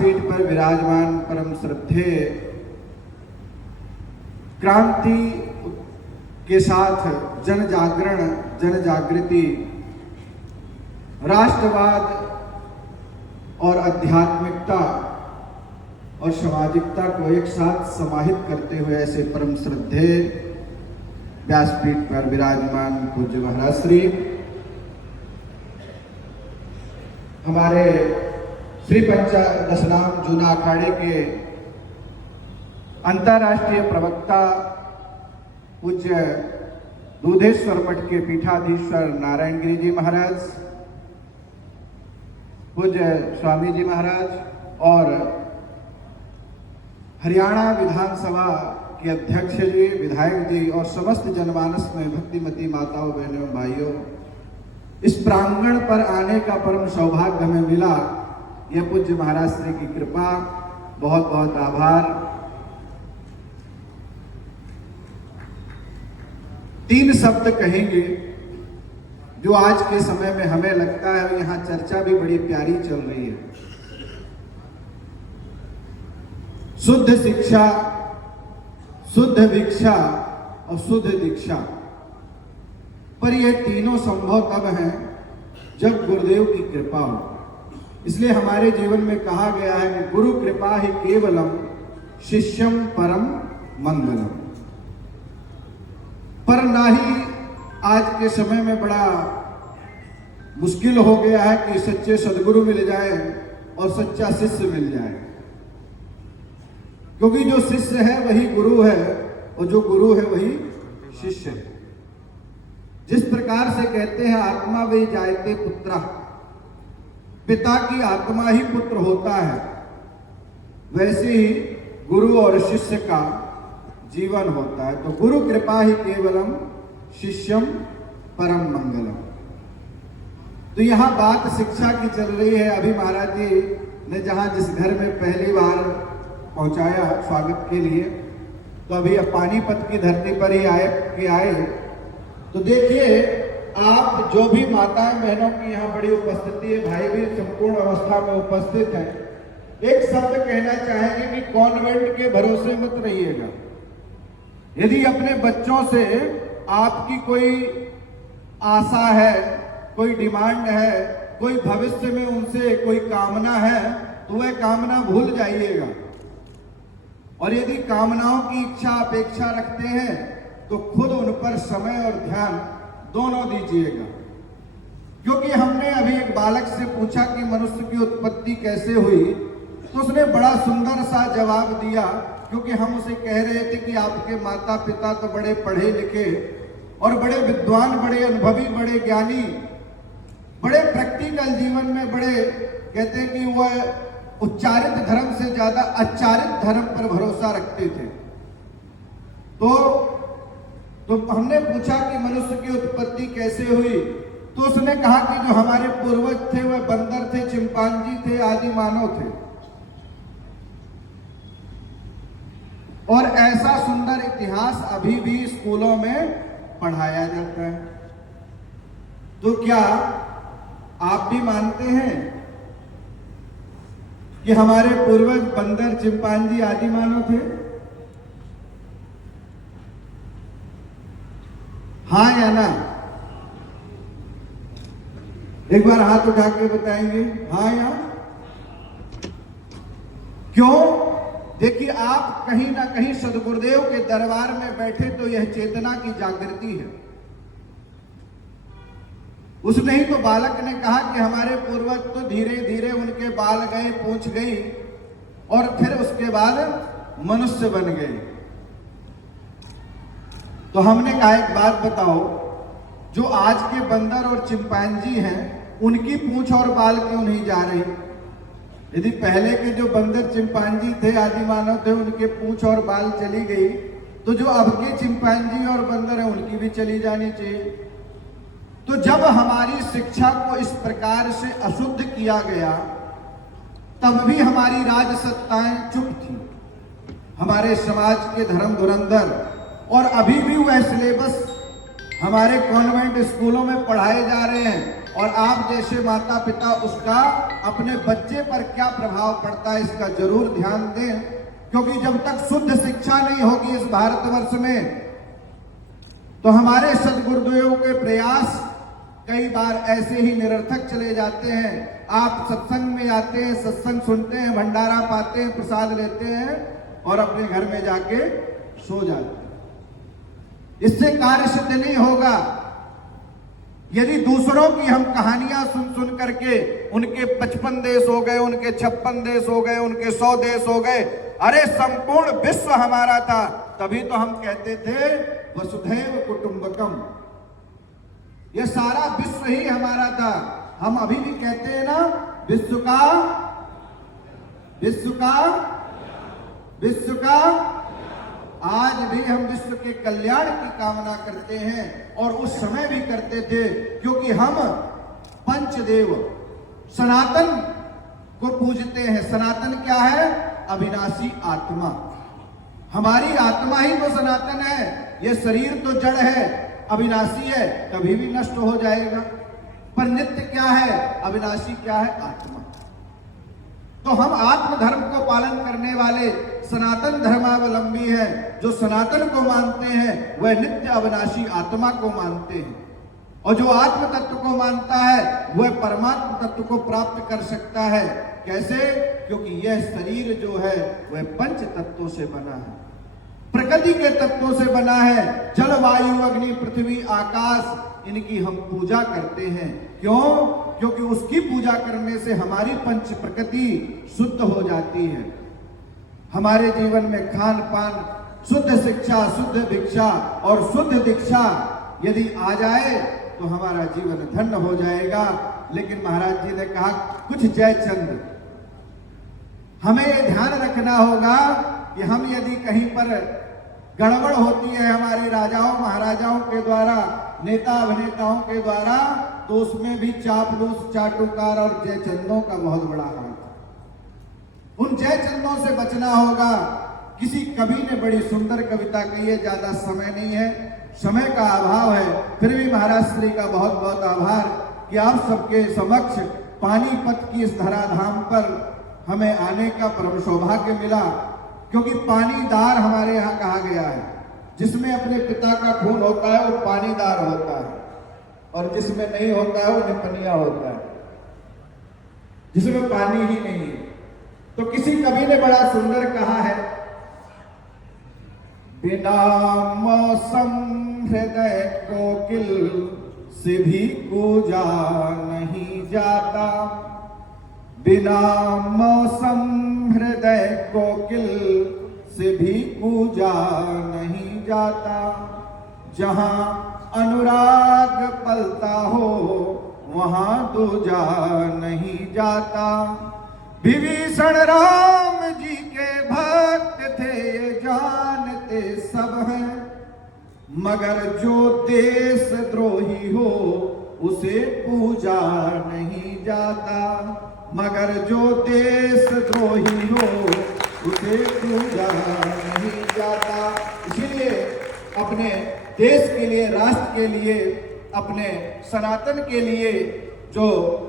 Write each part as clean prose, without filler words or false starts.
व्यासपीठ पर विराजमान परम श्रद्धेय क्रांति के साथ जन जागरण, जन जागृति, राष्ट्रवाद और आध्यात्मिकता और सामाजिकता को एक साथ समाहित करते हुए ऐसे परम श्रद्धेय व्यासपीठ पर विराजमान पूज्य महाराज श्री हमारे श्री पंचदशनाम जूना अखाड़े के अंतर्राष्ट्रीय प्रवक्ता पूज्य दूधेश्वर मठ के पीठाधीश्वर नारायण गिरी जी महाराज, पूज्य स्वामी जी महाराज और हरियाणा विधानसभा के अध्यक्ष जी, विधायक जी और समस्त जनमानस में भक्तिमती माताओं, बहनों, भाइयों, इस प्रांगण पर आने का परम सौभाग्य हमें मिला। यह पूज्य महाराज श्री की कृपा, बहुत बहुत आभार। 3 शब्द कहेंगे जो आज के समय में हमें लगता है यहाँ चर्चा भी बड़ी प्यारी चल रही है। शुद्ध शिक्षा, शुद्ध भिक्षा और शुद्ध दीक्षा। पर यह तीनों संभव तब है जब गुरुदेव की कृपा हो। इसलिए हमारे जीवन में कहा गया है कि गुरु कृपा ही केवलम शिष्यम परम मंगलम। पर ना ही आज के समय में बड़ा मुश्किल हो गया है कि सच्चे सदगुरु मिल जाए और सच्चा शिष्य मिल जाए, क्योंकि जो शिष्य है वही गुरु है और जो गुरु है वही शिष्य है। जिस प्रकार से कहते हैं आत्मा वही जायते पुत्र, पिता की आत्मा ही पुत्र होता है, वैसे ही गुरु और शिष्य का जीवन होता है। तो गुरु कृपा ही केवलम शिष्यम परम मंगलम। तो यहाँ बात शिक्षा की चल रही है। अभी महाराज जी ने जहाँ जिस घर में पहली बार पहुंचाया स्वागत के लिए, तो अभी अब पानीपत की धरती पर ही आए तो देखिए आप जो भी माताएं बहनों की यहाँ बड़ी उपस्थिति है, भाई भी संपूर्ण अवस्था में उपस्थित हैं, एक शब्द कहना चाहेंगे कि कॉन्वेंट के भरोसे मत रहिएगा। यदि अपने बच्चों से आपकी कोई आशा है, कोई डिमांड है, कोई भविष्य में उनसे कोई कामना है, तो वह कामना भूल जाइएगा। और यदि कामनाओं की इच्छा अपेक्षा रखते हैं तो खुद उन पर समय और ध्यान दोनों दीजिएगा। क्योंकि हमने अभी एक बालक से पूछा कि मनुष्य की उत्पत्ति कैसे हुई, तो उसने बड़ा सुंदर सा जवाब दिया। क्योंकि हम उसे कह रहे थे कि आपके माता पिता तो बड़े पढ़े लिखे और बड़े विद्वान, बड़े अनुभवी, बड़े ज्ञानी, बड़े प्रैक्टिकल जीवन में बड़े, कहते हैं कि वह उच्चारित धर्म से ज्यादा आचारित धर्म पर भरोसा रखते थे। तो हमने पूछा कि मनुष्य की उत्पत्ति कैसे हुई, तो उसने कहा कि जो हमारे पूर्वज थे वह बंदर थे, चिंपांजी थे, आदि मानव थे। और ऐसा सुंदर इतिहास अभी भी स्कूलों में पढ़ाया जाता है। तो क्या आप भी मानते हैं कि हमारे पूर्वज बंदर, चिंपांजी, आदि मानव थे? हाँ या ना? एक बार हाथ उठा के बताएंगे हाँ या? क्यों? देखिए, आप कहीं ना कहीं सदगुरुदेव के दरबार में बैठे तो यह चेतना की जागृति है। उसने ही तो बालक ने कहा कि हमारे पूर्वज तो धीरे धीरे उनके बाल गए, पूंछ गई और फिर उसके बाद मनुष्य बन गए। तो हमने कहा एक बात बताओ, जो आज के बंदर और चिंपांजी हैं उनकी पूंछ और बाल क्यों नहीं जा रही? यदि पहले के जो बंदर चिंपांजी थे, आदि मानव थे, उनके पूंछ और बाल चली गई, तो जो अब के चिंपांजी और बंदर है उनकी भी चली जानी चाहिए। तो जब हमारी शिक्षा को इस प्रकार से अशुद्ध किया गया, तब भी हमारी राजसत्ताएं चुप थी, हमारे समाज के धर्म धुरंधर, और अभी भी वह सिलेबस हमारे कॉन्वेंट स्कूलों में पढ़ाए जा रहे हैं और आप जैसे माता पिता उसका अपने बच्चे पर क्या प्रभाव पड़ता है इसका जरूर ध्यान दें, क्योंकि जब तक शुद्ध शिक्षा नहीं होगी इस भारतवर्ष में तो हमारे सद्गुरुदेवों के प्रयास कई बार ऐसे ही निरर्थक चले जाते हैं। आप सत्संग में आते हैं, सत्संग सुनते हैं, भंडारा पाते हैं, प्रसाद लेते हैं और अपने घर में जाके सो जाते हैं। इससे कार्य सिद्ध नहीं होगा। यदि दूसरों की हम कहानियां सुन सुन करके उनके 55 देश हो गए, उनके 56 देश हो गए, उनके 100 देश हो गए, अरे संपूर्ण विश्व हमारा था, तभी तो हम कहते थे वसुधैव कुटुंबकम, यह सारा विश्व ही हमारा था। हम अभी भी कहते हैं ना, विश्व का आज भी हम विश्व के कल्याण की कामना करते हैं और उस समय भी करते थे, क्योंकि हम पंचदेव सनातन को पूजते हैं। सनातन क्या है? अविनाशी आत्मा। हमारी आत्मा ही तो सनातन है। यह शरीर तो जड़ है, अविनाशी है, कभी भी नष्ट हो जाएगा। पर नित्य क्या है? अविनाशी क्या है? आत्मा। तो हम आत्म धर्म को पालन करने वाले सनातन धर्मावलंबी हैं। जो सनातन को मानते हैं वह नित्य अविनाशी आत्मा को मानते हैं, और जो आत्म तत्व को मानता है वह परमात्म तत्व को प्राप्त कर सकता है। कैसे? क्योंकि यह शरीर जो है वह पंच तत्वों से बना है, प्रकृति के तत्वों से बना है। जल, वायु, अग्नि, पृथ्वी, आकाश, इनकी हम पूजा करते हैं। क्यों? क्योंकि उसकी पूजा करने से हमारी पंच प्रकृति शुद्ध हो जाती है। हमारे जीवन में खान पान, शुद्ध शिक्षा, शुद्ध भिक्षा और शुद्ध दीक्षा यदि आ जाए तो हमारा जीवन धन्य हो जाएगा। लेकिन महाराज जी ने कहा कुछ जयचंद, हमें ये ध्यान रखना होगा कि हम यदि कहीं पर गड़बड़ होती है हमारे राजाओं महाराजाओं के द्वारा, नेता अभिनेताओं के द्वारा, तो उसमें भी चापलूस, चाटुकार और जयचंदों का बहुत बड़ा हाथ है। उन जयचंदों से बचना होगा। किसी कवि ने बड़ी सुंदर कविता कही है, ज्यादा समय नहीं है, समय का अभाव है, फिर भी महाराज श्री का बहुत बहुत आभार कि आप सबके समक्ष पानीपत की इस धराधाम पर हमें आने का परम सौभाग्य मिला। क्योंकि पानीदार हमारे यहाँ कहा गया है, जिसमें अपने पिता का खून होता है वो पानीदार होता है, और जिसमें नहीं होता है वो निपनिया होता है, जिसमें पानी ही नहीं है। तो किसी कवि ने बड़ा सुंदर कहा है, बिना मौसम हृदय कोकिल से भी कूजा नहीं जाता, बिना मौसम हृदय कोकिल से भी कूजा नहीं जाता, जहां अनुराग पलता हो वहां दूजा नहीं जाता। विभीषण राम जी के भक्त थे ये जानते सब हैं, मगर जो देश द्रोही हो उसे पूजा नहीं जाता, मगर जो देश द्रोही हो उसे पूजा नहीं जाता। इसीलिए अपने देश के लिए, राष्ट्र के लिए, अपने सनातन के लिए जो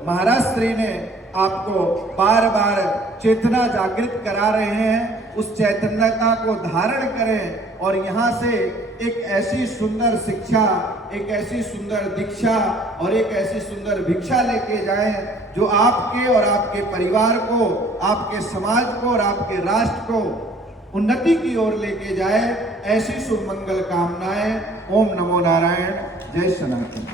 महाराज श्री ने आपको बार बार चेतना जागृत करा रहे हैं, उस चैतन्यता को धारण करें और यहाँ से एक ऐसी सुंदर शिक्षा, एक ऐसी सुंदर दीक्षा और एक ऐसी सुंदर भिक्षा लेके जाएं जो आपके और आपके परिवार को, आपके समाज को और आपके राष्ट्र को उन्नति की ओर लेके जाए। ऐसी शुभ मंगल कामनाएं। ओम नमो नारायण। जय सनातन।